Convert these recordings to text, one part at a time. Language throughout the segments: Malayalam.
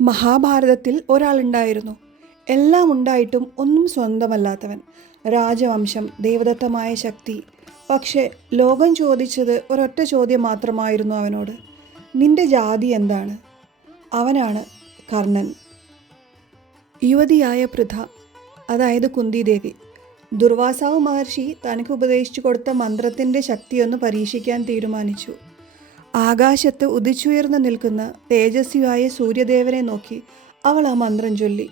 മഹാഭാരതത്തിൽ ഒരാളുണ്ടായിരുന്നു. എല്ലാം ഉണ്ടായിട്ടും ഒന്നും സ്വന്തമല്ലാത്തവൻ. രാജവംശം ദേവദത്തമായ ശക്തി. പക്ഷേ ലോകം ചോദിച്ചത് ഒരൊറ്റ ചോദ്യം മാത്രമായിരുന്നു അവനോട്. നിന്റെ ജാതി എന്താണ്? അവനാണ് കർണൻ. യുവതിയായ പൃഥ അതായത് കുന്തിദേവി. ദുർവാസാവ് മഹർഷി തനിക്ക് ഉപദേശിച്ചു കൊടുത്ത മന്ത്രത്തിന്റെ ശക്തിയൊന്ന് പരീക്ഷിക്കാൻ തീരുമാനിച്ചു. ആകാശത്ത് ഉദിച്ചുയർന്നു നിൽക്കുന്ന തേജസ്വിയായ സൂര്യദേവനെ നോക്കി അവൾ ആ മന്ത്രം ചൊല്ലി.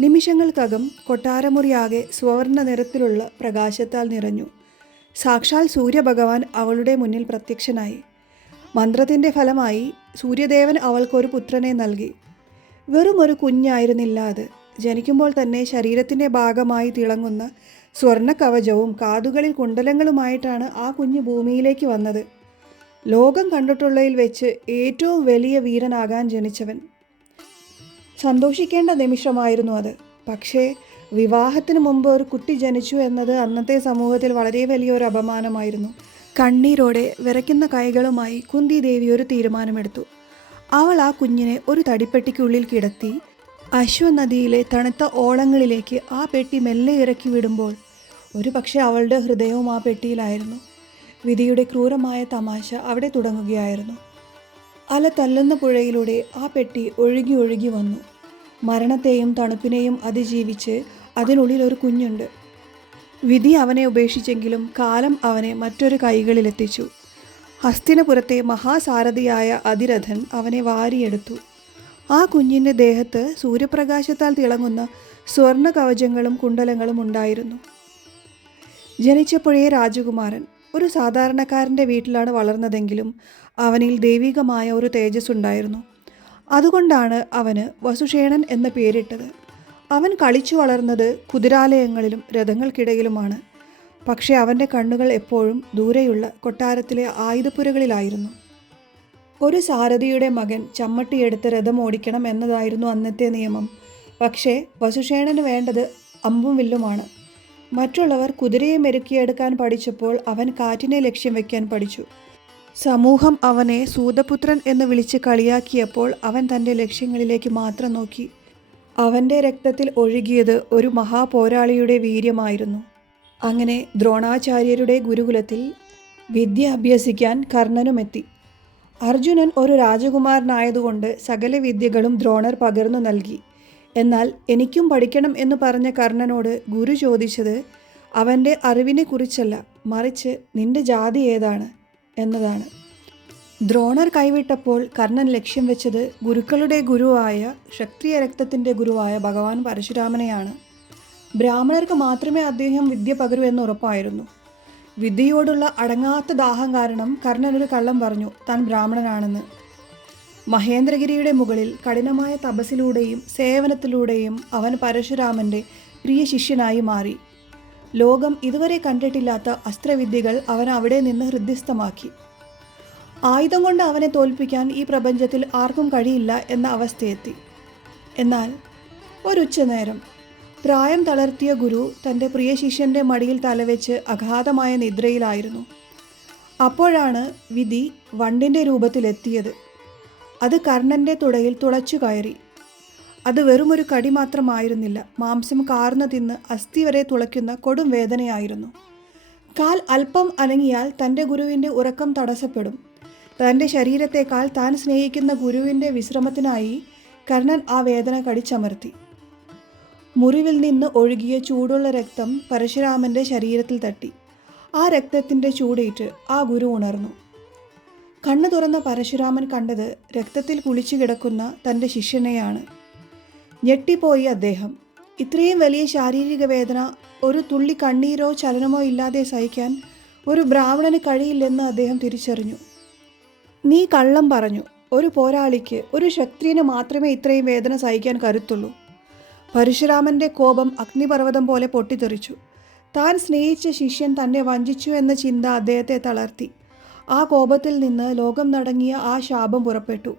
നിമിഷങ്ങൾക്കകം കൊട്ടാരമുറിയാകെ സുവർണ നിറത്തിലുള്ള പ്രകാശത്താൽ നിറഞ്ഞു. സാക്ഷാൽ സൂര്യഭഗവാൻ അവളുടെ മുന്നിൽ പ്രത്യക്ഷനായി. മന്ത്രത്തിന്റെ ഫലമായി സൂര്യദേവൻ അവൾക്കൊരു പുത്രനെ നൽകി. വെറും ഒരു കുഞ്ഞായിരുന്നില്ല അത്. ജനിക്കുമ്പോൾ തന്നെ ശരീരത്തിന്റെ ഭാഗമായി തിളങ്ങുന്ന സ്വർണ കവചവും കാതുകളിൽ കുണ്ടലങ്ങളുമായിട്ടാണ് ആ കുഞ്ഞ് ഭൂമിയിലേക്ക് വന്നത്. ലോകം കണ്ടിട്ടുള്ളതിൽ വെച്ച് ഏറ്റവും വലിയ വീരനാകാൻ ജനിച്ചവൻ. സന്തോഷിക്കേണ്ട നിമിഷമായിരുന്നു അത്. പക്ഷേ വിവാഹത്തിന് മുമ്പ് ഒരു കുട്ടി ജനിച്ചു എന്നത് അന്നത്തെ സമൂഹത്തിൽ വളരെ വലിയൊരു അപമാനമായിരുന്നു. കണ്ണീരോടെ വിറയ്ക്കുന്ന കൈകളുമായി കുന്തി ദേവി ഒരു തീരുമാനമെടുത്തു. അവൾ ആ കുഞ്ഞിനെ ഒരു തടിപ്പെട്ടിക്കുള്ളിൽ കിടത്തി അശ്വനദിയിലെ തണുത്ത ഓളങ്ങളിലേക്ക് ആ പെട്ടി മെല്ലെ ഇറക്കി വിടുമ്പോൾ ഒരു പക്ഷേ അവളുടെ ഹൃദയവും ആ പെട്ടിയിലായിരുന്നു. വിധിയുടെ ക്രൂരമായ തമാശ അവിടെ തുടങ്ങുകയായിരുന്നു. അല തല്ലുന്ന പുഴയിലൂടെ ആ പെട്ടി ഒഴുകി ഒഴുകി വന്നു. മരണത്തെയും തണുപ്പിനെയും അതിജീവിച്ച് അതിനുള്ളിൽ ഒരു കുഞ്ഞുണ്ട്. വിധി അവനെ ഉപേക്ഷിച്ചെങ്കിലും കാലം അവനെ മറ്റൊരു കൈകളിലെത്തിച്ചു. ഹസ്തിനപുരത്തെ മഹാസാരഥിയായ അതിരഥൻ അവനെ വാരിയെടുത്തു. ആ കുഞ്ഞിന്റെ ദേഹത്ത് സൂര്യപ്രകാശത്താൽ തിളങ്ങുന്ന സ്വർണ കവചങ്ങളും കുണ്ടലങ്ങളും ഉണ്ടായിരുന്നു. ജനിച്ചപ്പോഴേ രാജകുമാരൻ ഒരു സാധാരണക്കാരന്റെ വീട്ടിലാണ് വളർന്നതെങ്കിലും അവനിൽ ദൈവികമായ ഒരു തേജസ് ഉണ്ടായിരുന്നു അതുകൊണ്ടാണ് അവന് വസുഷേണൻ എന്ന പേരിട്ടത്. അവൻ കളിച്ചു വളർന്നത് കുതിരാലയങ്ങളിലും രഥങ്ങൾക്കിടയിലുമാണ്. പക്ഷേ അവന്റെ കണ്ണുകൾ എപ്പോഴും ദൂരെയുള്ള കൊട്ടാരത്തിലെ ആയുധപ്പുരകളിലായിരുന്നു. ഒരു സാരഥിയുടെ മകൻ ചമ്മട്ടിയെടുത്ത് രഥം ഓടിക്കണം എന്നതായിരുന്നു അന്നത്തെ നിയമം. പക്ഷേ വസുഷേണന് വേണ്ടത് അമ്പും വില്ലുമാണ്. മറ്റുള്ളവർ കുതിരയെ മെരുക്കിയെടുക്കാൻ പഠിച്ചപ്പോൾ അവൻ കാറ്റിനെ ലക്ഷ്യം വയ്ക്കാൻ പഠിച്ചു. സമൂഹം അവനെ സൂതപുത്രൻ എന്ന് വിളിച്ച് കളിയാക്കിയപ്പോൾ അവൻ തന്റെ ലക്ഷ്യങ്ങളിലേക്ക് മാത്രം നോക്കി. അവന്റെ രക്തത്തിൽ ഒഴുകിയത് ഒരു മഹാപോരാളിയുടെ വീര്യമായിരുന്നു. അങ്ങനെ ദ്രോണാചാര്യരുടെ ഗുരുകുലത്തിൽ വിദ്യ അഭ്യസിക്കാൻ കർണനുമെത്തി. അർജുനൻ ഒരു രാജകുമാരനായതുകൊണ്ട് സകല വിദ്യകളും ദ്രോണർ പകർന്നു നൽകി. എന്നാൽ എനിക്കും പഠിക്കണം എന്ന് പറഞ്ഞ കർണനോട് ഗുരു ചോദിച്ചത് അവന്റെ അറിവിനെ കുറിച്ചല്ല മറിച്ച് നിന്റെ ജാതി ഏതാണ്? എന്നതാണ്. ദ്രോണർ കൈവിട്ടപ്പോൾ കർണൻ ലക്ഷ്യം വെച്ചത് ഗുരുക്കളുടെ ഗുരുവായ ക്ഷത്രിയ രക്തത്തിന്റെ ഗുരുവായ ഭഗവാൻ പരശുരാമനെയാണ്. ബ്രാഹ്മണർക്ക് മാത്രമേ അദ്ദേഹം വിദ്യ പകരൂ എന്ന് ഉറപ്പായിരുന്നു. വിദ്യയോടുള്ള അടങ്ങാത്ത ദാഹം കാരണം കർണൻ ഒരു കള്ളം പറഞ്ഞു താൻ ബ്രാഹ്മണനാണെന്ന്. മഹേന്ദ്രഗിരിയുടെ മുകളിൽ കഠിനമായ തപസ്സിലൂടെയും സേവനത്തിലൂടെയും അവൻ പരശുരാമന്റെ പ്രിയ ശിഷ്യനായി മാറി. ലോകം ഇതുവരെ കണ്ടിട്ടില്ലാത്ത അസ്ത്രവിദ്യകൾ അവൻ അവിടെ നിന്ന് ഹൃദ്യസ്ഥമാക്കി. ആയുധം കൊണ്ട് അവനെ തോൽപ്പിക്കാൻ ഈ പ്രപഞ്ചത്തിൽ ആർക്കും കഴിയില്ല എന്ന അവസ്ഥയെത്തി. എന്നാൽ ഒരുച്ച നേരം പ്രായം തളർത്തിയ ഗുരു തന്റെ പ്രിയ ശിഷ്യന്റെ മടിയിൽ തലവെച്ച് അഗാധമായ നിദ്രയിലായിരുന്നു. അപ്പോഴാണ് വിധി വണ്ടിന്റെ രൂപത്തിലെത്തിയത്. അത് കർണന്റെ തുടയിൽ തുളച്ചു കയറി. അത് വെറുമൊരു കടി മാത്രമായിരുന്നില്ല. മാംസം കാർന്നു തിന്ന് അസ്ഥി വരെ തുളയ്ക്കുന്ന കൊടും വേദനയായിരുന്നു. കാൽ അല്പം അനങ്ങിയാൽ തന്റെ ഗുരുവിന്റെ ഉറക്കം തടസ്സപ്പെടും. തന്റെ ശരീരത്തെക്കാൾ താൻ സ്നേഹിക്കുന്ന ഗുരുവിന്റെ വിശ്രമത്തിനായി കർണൻ ആ വേദന കടിച്ചമർത്തി. മുറിവിൽ നിന്ന് ഒഴുകിയ ചൂടുള്ള രക്തം പരശുരാമന്റെ ശരീരത്തിൽ തട്ടി. ആ രക്തത്തിന്റെ ചൂടേറ്റ് ആ ഗുരു ഉണർന്നു. കണ്ണു തുറന്ന പരശുരാമൻ കണ്ടത് രക്തത്തിൽ കുളിച്ചു കിടക്കുന്ന തന്റെ ശിഷ്യനെയാണ്. ഞെട്ടിപ്പോയി അദ്ദേഹം. ഇത്രയും വലിയ ശാരീരിക വേദന ഒരു തുള്ളി കണ്ണീരോ ചലനമോ ഇല്ലാതെ സഹിക്കാൻ ഒരു ബ്രാഹ്മണന് കഴിയില്ലെന്ന് അദ്ദേഹം തിരിച്ചറിഞ്ഞു. നീ കള്ളം പറഞ്ഞു. ഒരു പോരാളിക്ക് ഒരു ക്ഷത്രിയന് മാത്രമേ ഇത്രയും വേദന സഹിക്കാൻ കരുത്തുള്ളൂ. പരശുരാമന്റെ കോപം അഗ്നിപർവതം പോലെ പൊട്ടിത്തെറിച്ചു. താൻ സ്നേഹിച്ച ശിഷ്യൻ തന്നെ വഞ്ചിച്ചു എന്ന ചിന്ത അദ്ദേഹത്തെ തളർത്തി. ആ കോപത്തിൽ നിന്ന് ലോകം നടങ്ങിയ ആ ശാപം പുറപ്പെട്ടു.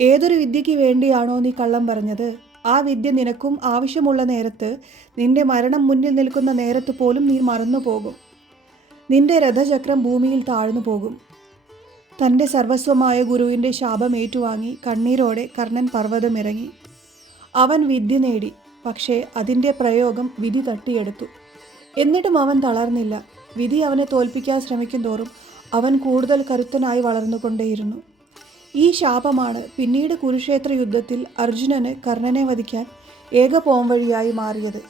ഏതൊരു വിദ്യയ്ക്ക് വേണ്ടിയാണോ നീ കള്ളം പറഞ്ഞത്? ആ വിദ്യ നിനക്കും ആവശ്യമുള്ള നേരത്ത് നിന്റെ മരണം മുന്നിൽ നിൽക്കുന്ന നേരത്ത് പോലും നീ മറന്നു പോകും. നിന്റെ രഥചക്രം ഭൂമിയിൽ താഴ്ന്നു പോകും. തന്റെ സർവസ്വമായ ഗുരുവിന്റെ ശാപം ഏറ്റുവാങ്ങി കണ്ണീരോടെ കർണൻ പർവതമിറങ്ങി. അവൻ വിദ്യ നേടി പക്ഷേ അതിന്റെ പ്രയോഗം വിധി തട്ടിയെടുത്തു. എന്നിട്ടും അവൻ തളർന്നില്ല. വിധി അവനെ തോൽപ്പിക്കാൻ ശ്രമിക്കും തോറും അവൻ കൂടുതൽ കരുത്തനായി വളർന്നുകൊണ്ടേയിരുന്നു. ഈ ശാപമാണ് പിന്നീട് കുരുക്ഷേത്ര യുദ്ധത്തിൽ അർജുനന് കർണനെ വധിക്കാൻ ഏക പോംവഴിയായി മാറിയത്.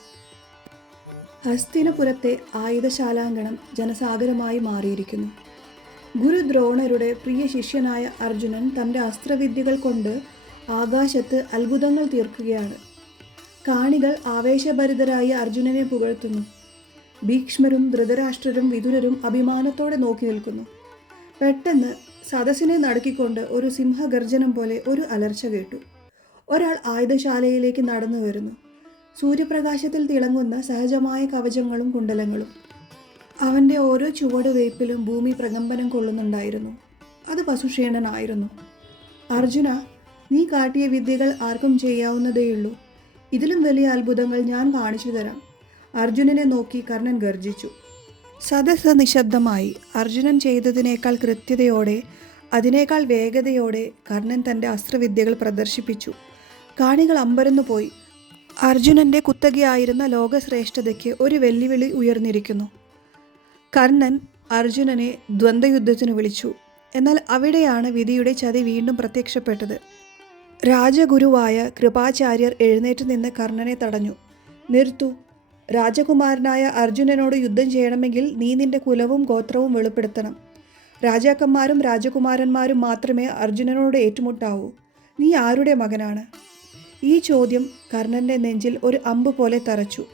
ഹസ്തിനപുരത്തെ ആയുധശാലാങ്കണം ജനസാഗരമായി മാറിയിരിക്കുന്നു. ഗുരു ദ്രോണരുടെ പ്രിയ ശിഷ്യനായ അർജുനൻ തന്റെ അസ്ത്രവിദ്യകൾ കൊണ്ട് ആകാശത്ത് അത്ഭുതങ്ങൾ തീർക്കുകയാണ്. കാണികൾ ആവേശഭരിതരായി അർജുനനെ പുകഴ്ത്തുന്നു. ഭീക്ഷ്മരും ധൃതരാഷ്ട്രരും വിതുരരും അഭിമാനത്തോടെ നോക്കി നിൽക്കുന്നു. പെട്ടെന്ന് സദസ്സിനെ നടുക്കിക്കൊണ്ട് ഒരു സിംഹഗർജനം പോലെ ഒരു അലർച്ച കേട്ടു. ഒരാൾ ആയുധശാലയിലേക്ക് നടന്നു വരുന്നു. സൂര്യപ്രകാശത്തിൽ തിളങ്ങുന്ന സഹജമായ കവചങ്ങളും കുണ്ടലങ്ങളും. അവന്റെ ഓരോ ചുവടുവയ്പിലും ഭൂമി പ്രകമ്പനം കൊള്ളുന്നുണ്ടായിരുന്നു. അത് പശുക്ഷീണനായിരുന്നു. അർജുന നീ കാട്ടിയ വിദ്യകൾ ആർക്കും ചെയ്യാവുന്നതേയുള്ളൂ. ഇതിലും വലിയ അത്ഭുതങ്ങൾ ഞാൻ കാണിച്ചു തരാം. അർജുനനെ നോക്കി കർണൻ ഗർജിച്ചു. സദസ് നിശബ്ദമായി. അർജുനൻ ചെയ്തതിനേക്കാൾ കൃത്യതയോടെ അതിനേക്കാൾ വേഗതയോടെ കർണൻ തന്റെ അസ്ത്രവിദ്യകൾ പ്രദർശിപ്പിച്ചു. കാണികൾ അമ്പരന്നു പോയി. അർജുനന്റെ കുത്തകയായിരുന്ന ലോകശ്രേഷ്ഠതയ്ക്ക് ഒരു വെല്ലുവിളി ഉയർന്നിരിക്കുന്നു. കർണൻ അർജുനനെ ദ്വന്ദ്വയുദ്ധത്തിന് വിളിച്ചു. എന്നാൽ അവിടെയാണ് വിധിയുടെ ചതി വീണ്ടും പ്രത്യക്ഷപ്പെട്ടത്. രാജഗുരുവായ കൃപാചാര്യർ എഴുന്നേറ്റ് നിന്ന് കർണനെ തടഞ്ഞു. നിർത്തു രാജകുമാരനായ അർജുനനോട് യുദ്ധം ചെയ്യണമെങ്കിൽ നീ നിന്റെ കുലവും ഗോത്രവും വെളിപ്പെടുത്തണം. രാജാക്കന്മാരും രാജകുമാരന്മാരും മാത്രമേ അർജുനനോട് ഏറ്റുമുട്ടാവൂ. നീ ആരുടെ മകനാണ്? ഈ ചോദ്യം കർണന്റെ നെഞ്ചിൽ ഒരു അമ്പ് പോലെ തറച്ചു.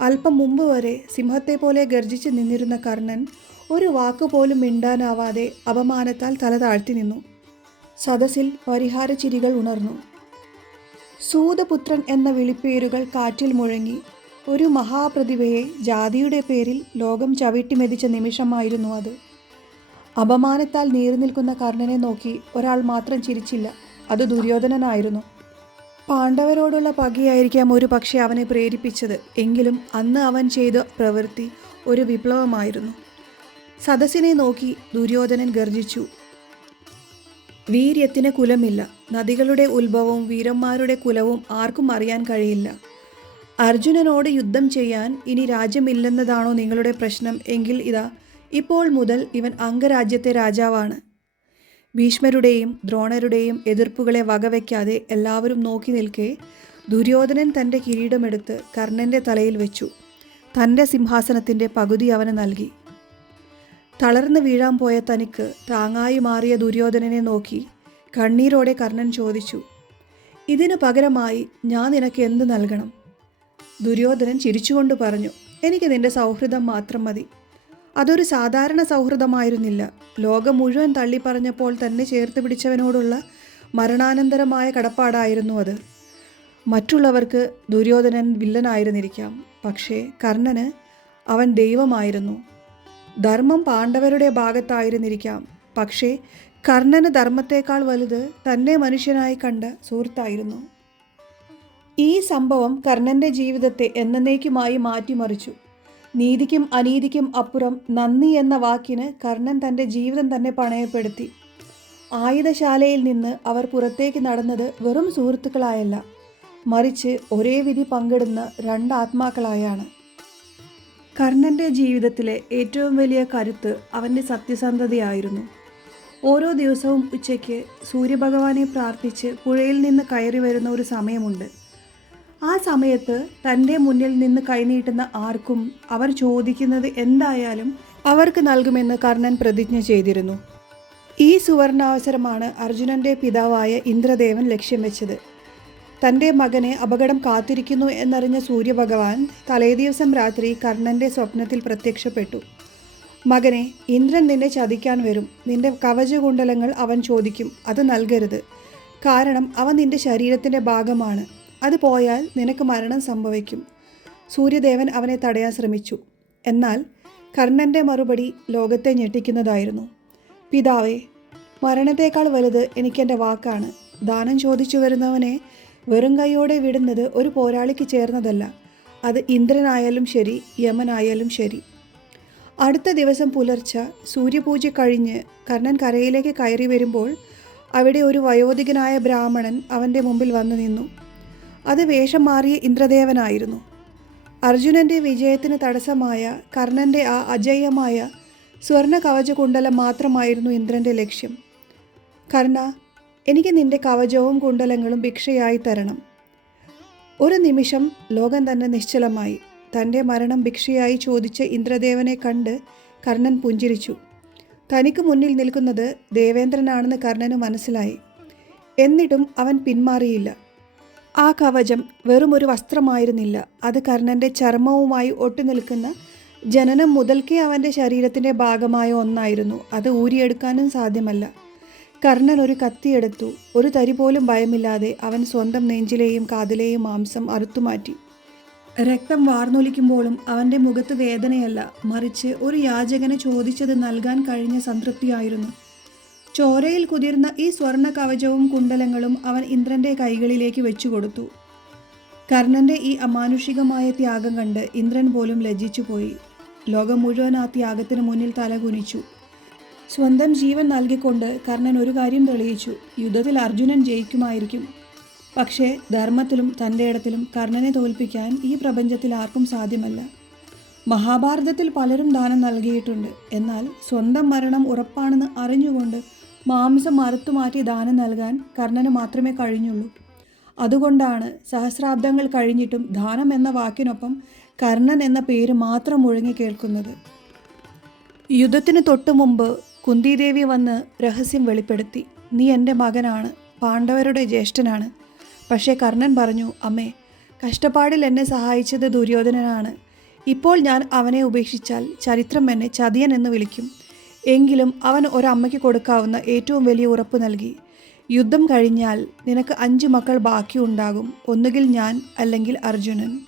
അല്പം മുമ്പ് വരെ സിംഹത്തെ പോലെ ഗർജിച്ച് നിന്നിരുന്ന കർണൻ ഒരു വാക്കുപോലും മിണ്ടാനാവാതെ അപമാനത്താൽ തല താഴ്ത്തി നിന്നു. സദസ്സിൽ പരിഹാര ചിരികൾ ഉണർന്നു. സൂതപുത്രൻ എന്ന വിളിപ്പേരുകൾ കാറ്റിൽ മുഴങ്ങി. ഒരു മഹാപ്രതിഭയെ ജാതിയുടെ പേരിൽ ലോകം ചവിട്ടി മെതിച്ച നിമിഷമായിരുന്നു അത്. അപമാനത്താൽ നീറി നിൽക്കുന്ന കർണനെ നോക്കി ഒരാൾ മാത്രം ചിരിച്ചില്ല. അത് ദുര്യോധനനായിരുന്നു. പാണ്ഡവരോടുള്ള പകയായിരിക്കാം ഒരു പക്ഷേ അവനെ പ്രേരിപ്പിച്ചത്. എങ്കിലും അന്ന് അവൻ ചെയ്ത പ്രവൃത്തി ഒരു വിപ്ലവമായിരുന്നു. സദസ്സിനെ നോക്കി ദുര്യോധനൻ ഗർജിച്ചു വീര്യത്തിന് കുലമില്ല. നദികളുടെ ഉത്ഭവവും വീരന്മാരുടെ കുലവും ആർക്കും അറിയാൻ കഴിയില്ല. അർജുനനോട് യുദ്ധം ചെയ്യാൻ ഇനി രാജ്യമില്ലെന്നതാണോ നിങ്ങളുടെ പ്രശ്നം എങ്കിൽ ഇതാ ഇപ്പോൾ മുതൽ ഇവൻ അംഗരാജ്യത്തെ രാജാവാണ്. ഭീഷ്മരുടെയും ദ്രോണരുടെയും എതിർപ്പുകളെ വകവയ്ക്കാതെ എല്ലാവരും നോക്കി നിൽക്കെ ദുര്യോധനൻ തന്റെ കിരീടമെടുത്ത് കർണന്റെ തലയിൽ വെച്ചു. തന്റെ സിംഹാസനത്തിന്റെ പകുതി അവന് നൽകി. തളർന്നു വീഴാൻ പോയ തനിക്ക് താങ്ങായി മാറിയ ദുര്യോധനനെ നോക്കി കണ്ണീരോടെ കർണൻ ചോദിച്ചു ഇതിനു പകരമായി ഞാൻ നിനക്ക് എന്ത് നൽകണം? ദുര്യോധനൻ ചിരിച്ചുകൊണ്ട് പറഞ്ഞു എനിക്ക് നിന്റെ സൗഹൃദം മാത്രം മതി. അതൊരു സാധാരണ സൗഹൃദമായിരുന്നില്ല. ലോകം മുഴുവൻ തള്ളി പറഞ്ഞപ്പോൾ തന്നെ ചേർത്ത് പിടിച്ചവനോടുള്ള മരണാനന്തരമായ കടപ്പാടായിരുന്നു അത്. മറ്റുള്ളവർക്ക് ദുര്യോധനൻ വില്ലനായിരുന്നിരിക്കാം. പക്ഷേ കർണന് അവൻ ദൈവമായിരുന്നു. ധർമ്മം പാണ്ഡവരുടെ ഭാഗത്തായിരുന്നിരിക്കാം. പക്ഷേ കർണന് ധർമ്മത്തേക്കാൾ വലുത് തന്നെ മനുഷ്യനായി കണ്ട സുഹൃത്തായിരുന്നു. ഈ സംഭവം കർണന്റെ ജീവിതത്തെ എന്നേക്കുമായി മാറ്റിമറിച്ചു. നീതിക്കും അനീതിക്കും അപ്പുറം നന്ദി എന്ന വാക്കിന് കർണൻ തന്റെ ജീവിതം തന്നെ പണയപ്പെടുത്തി. ആയുധശാലയിൽ നിന്ന് അവർ പുറത്തേക്ക് നടന്നത് വെറും സുഹൃത്തുക്കളായല്ല മറിച്ച് ഒരേ വിധി പങ്കിടുന്ന രണ്ട് ആത്മാക്കളായാണ് കർണന്റെ ജീവിതത്തിലെ ഏറ്റവും വലിയ കരുത്ത് അവന്റെ സത്യസന്ധതയായിരുന്നു. ഓരോ ദിവസവും ഉച്ചയ്ക്ക് സൂര്യഭഗവാനെ പ്രാർത്ഥിച്ച് പുഴയിൽ നിന്ന് കയറി വരുന്ന ഒരു സമയമുണ്ട്. ആ സമയത്ത് തന്റെ മുന്നിൽ നിന്ന് കൈനീട്ടുന്ന ആർക്കും അവർ ചോദിക്കുന്നത് എന്തായാലും അവർക്ക് നൽകുമെന്ന് കർണൻ പ്രതിജ്ഞ ചെയ്തിരുന്നു. ഈ സുവർണാവസരമാണ് അർജുനന്റെ പിതാവായ ഇന്ദ്രദേവൻ ലക്ഷ്യം വെച്ചത്. തന്റെ മകനെ അപകടം കാത്തിരിക്കുന്നു എന്നറിഞ്ഞ സൂര്യഭഗവാൻ തലേദിവസം രാത്രി കർണന്റെ സ്വപ്നത്തിൽ പ്രത്യക്ഷപ്പെട്ടു. മകനെ ഇന്ദ്രൻ നിന്നെ ചതിക്കാൻ വരും. നിന്റെ കവചകുണ്ടലങ്ങൾ അവൻ ചോദിക്കും. അത് നൽകരുത്. കാരണം അവ നിന്റെ ശരീരത്തിന്റെ ഭാഗമാണ്. അത് പോയാൽ നിനക്ക് മരണം സംഭവിക്കും. സൂര്യദേവൻ അവനെ തടയാൻ ശ്രമിച്ചു. എന്നാൽ കർണന്റെ മറുപടി ലോകത്തെ ഞെട്ടിക്കുന്നതായിരുന്നു. പിതാവേ മരണത്തേക്കാൾ വലുത് എനിക്കെന്റെ വാക്കാണ്. ദാനം ചോദിച്ചു വരുന്നവനെ വെറും കൈയോടെ വിടുന്നത് ഒരു പോരാളിക്ക് ചേർന്നതല്ല. അത് ഇന്ദ്രനായാലും ശരി യമനായാലും ശരി. അടുത്ത ദിവസം പുലർച്ചെ സൂര്യപൂജ കഴിഞ്ഞ് കർണൻ കരയിലേക്ക് കയറി വരുമ്പോൾ അവിടെ ഒരു വയോധികനായ ബ്രാഹ്മണൻ അവന്റെ മുമ്പിൽ വന്നു നിന്നു. അത് വേഷം മാറിയ ഇന്ദ്രദേവനായിരുന്നു. അർജുനന്റെ വിജയത്തിന് തടസ്സമായ കർണന്റെ ആ അജയ്യമായ സ്വർണ കവചകുണ്ടലം മാത്രമായിരുന്നു ഇന്ദ്രന്റെ ലക്ഷ്യം. കർണ എനിക്ക് നിന്റെ കവചവും കുണ്ടലങ്ങളും ഭിക്ഷയായി തരണം. ഒരു നിമിഷം ലോകം തന്നെ നിശ്ചലമായി. തന്റെ മരണം ഭിക്ഷയായി ചോദിച്ച ഇന്ദ്രദേവനെ കണ്ട് കർണൻ പുഞ്ചിരിച്ചു. തനിക്ക് മുന്നിൽ നിൽക്കുന്നത് ദേവേന്ദ്രനാണെന്ന് കർണന് മനസ്സിലായി. എന്നിട്ടും അവൻ പിന്മാറിയില്ല. ആ കവചം വെറുമൊരു വസ്ത്രമായിരുന്നില്ല. അത് കർണന്റെ ചർമ്മവുമായി ഒട്ടുനിൽക്കുന്ന ജനനം മുതൽക്കേ അവന്റെ ശരീരത്തിന്റെ ഭാഗമായ ഒന്നായിരുന്നു. അത് ഊരിയെടുക്കാനും സാധ്യമല്ല. കർണൻ ഒരു കത്തിയെടുത്തു ഒരു തരി പോലും ഭയമില്ലാതെ അവൻ സ്വന്തം നെഞ്ചിലെയും കാതിലെയും മാംസം അറുത്തുമാറ്റി. രക്തം വാർന്നൊലിക്കുമ്പോഴും അവന്റെ മുഖത്ത് വേദനയല്ല. മറിച്ച് ഒരു യാചകന് ചോദിച്ചത് നൽകാൻ കഴിഞ്ഞ സംതൃപ്തിയായിരുന്നു. ചോരയിൽ കുതിർന്ന ഈ സ്വർണ കവചവും കുണ്ടലങ്ങളും അവൻ ഇന്ദ്രന്റെ കൈകളിലേക്ക് വെച്ചുകൊടുത്തു. കർണന്റെ ഈ അമാനുഷികമായ ത്യാഗം കണ്ട് ഇന്ദ്രൻ പോലും ലജ്ജിച്ചുപോയി. ലോകം മുഴുവൻ ആ ത്യാഗത്തിന് മുന്നിൽ തലകുനിച്ചു. സ്വന്തം ജീവൻ നൽകിക്കൊണ്ട് കർണൻ ഒരു കാര്യം തെളിയിച്ചു. യുദ്ധത്തിൽ അർജുനൻ ജയിക്കുമായിരിക്കും. പക്ഷേ ധർമ്മത്തിലും തന്റെ ഇടത്തിലും കർണനെ തോൽപ്പിക്കാൻ ഈ പ്രപഞ്ചത്തിൽ ആർക്കും സാധ്യമല്ല. മഹാഭാരതത്തിൽ പലരും ദാനം നൽകിയിട്ടുണ്ട്. എന്നാൽ സ്വന്തം മരണം ഉറപ്പാണെന്ന് അറിഞ്ഞുകൊണ്ട് മാംസം മറുത്തു മാറ്റി ദാനം നൽകാൻ കർണന് മാത്രമേ കഴിഞ്ഞുള്ളൂ. അതുകൊണ്ടാണ് സഹസ്രാബ്ദങ്ങൾ കഴിഞ്ഞിട്ടും ദാനം എന്ന വാക്കിനൊപ്പം കർണൻ എന്ന പേര് മാത്രം മുഴങ്ങി കേൾക്കുന്നത്. യുദ്ധത്തിന് തൊട്ടു മുമ്പ് കുന്തിദേവി വന്ന് രഹസ്യം വെളിപ്പെടുത്തി നീ എന്റെ മകനാണ് പാണ്ഡവരുടെ ജ്യേഷ്ഠനാണ്. പക്ഷേ കർണൻ പറഞ്ഞു അമ്മേ കഷ്ടപ്പാടിൽ എന്നെ സഹായിച്ചത് ദുര്യോധനനാണ്. ഇപ്പോൾ ഞാൻ അവനെ ഉപേക്ഷിച്ചാൽ ചരിത്രം എന്നെ ചതിയൻ എന്ന് വിളിക്കും. എങ്കിലും അവൻ ഒരമ്മയ്ക്ക് കൊടുക്കാവുന്ന ഏറ്റവും വലിയ ഉറപ്പ് നൽകി. യുദ്ധം കഴിഞ്ഞാൽ നിനക്ക് അഞ്ച് മക്കൾ ബാക്കിയുണ്ടാകും ഒന്നുകിൽ ഞാൻ അല്ലെങ്കിൽ അർജുനൻ.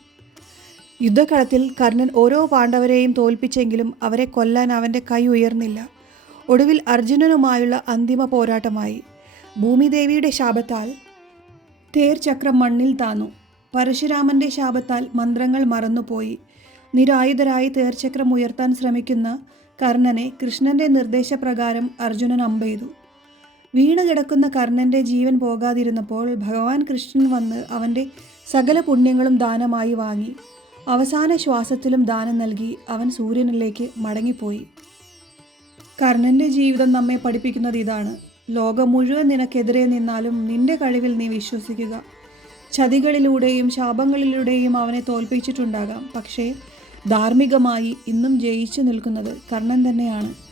യുദ്ധക്കളത്തിൽ കർണൻ ഓരോ പാണ്ഡവരെയും തോൽപ്പിച്ചെങ്കിലും അവരെ കൊല്ലാൻ അവന്റെ കൈ ഉയർന്നില്ല. ഒടുവിൽ അർജുനനുമായുള്ള അന്തിമ പോരാട്ടമായി. ഭൂമിദേവിയുടെ ശാപത്താൽ തേർ ചക്രം മണ്ണിൽ താന്നു. പരശുരാമന്റെ ശാപത്താൽ മന്ത്രങ്ങൾ മറന്നുപോയി. നിരായുധരായി തേർചക്രം ഉയർത്താൻ ശ്രമിക്കുന്ന കർണനെ കൃഷ്ണന്റെ നിർദ്ദേശപ്രകാരം അർജുനൻ അമ്പെയ്തു. വീണ് കിടക്കുന്ന കർണന്റെ ജീവൻ പോകാതിരുന്നപ്പോൾ ഭഗവാൻ കൃഷ്ണൻ വന്ന് അവന്റെ സകല പുണ്യങ്ങളും ദാനമായി വാങ്ങി. അവസാന ശ്വാസത്തിലും ദാനം നൽകി അവൻ സൂര്യനിലേക്ക് മടങ്ങിപ്പോയി. കർണന്റെ ജീവിതം നമ്മെ പഠിപ്പിക്കുന്നത് ഇതാണ്. ലോകം മുഴുവൻ നിനക്കെതിരെ നിന്നാലും നിന്റെ കഴിവിൽ നീ വിശ്വസിക്കുക. ചതികളിലൂടെയും ശാപങ്ങളിലൂടെയും അവനെ തോൽപ്പിച്ചിട്ടുണ്ടാകാം. പക്ഷേ ധാർമ്മികമായി ഇന്നും ജയിച്ചു നിൽക്കുന്നത് കർണൻ തന്നെയാണ്.